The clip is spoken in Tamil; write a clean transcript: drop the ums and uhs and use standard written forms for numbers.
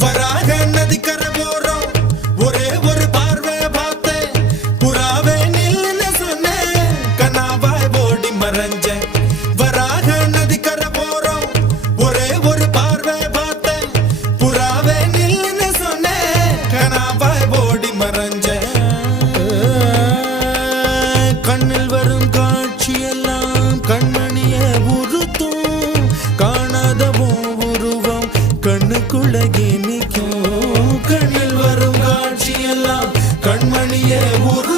வராக நதிக்கரை போறோம் ஒரே ஒரு பார்வை பார்த்தேன் புறாவே நில்லுன்னு சொன்னேன் கனாவாய் ஓடி மறைஞ்சேன் வராக நதிக்கரை போறோம் ஒரே ஒரு பார்வை பார்த்தேன் புறாவே நில்லுன்னு சொன்னேன் கனாவாய் ஓடி மறைஞ்சேன் கண்ணில் வரும் காட்சியெல்லாம் கண்மணிய உறுத்தும் காணாதவோ உருவம் கண்ணுக்குள்ளகி நிற்கும் கண்ணில் வரும் காட்சியெல்லாம் கண்மணிய உரு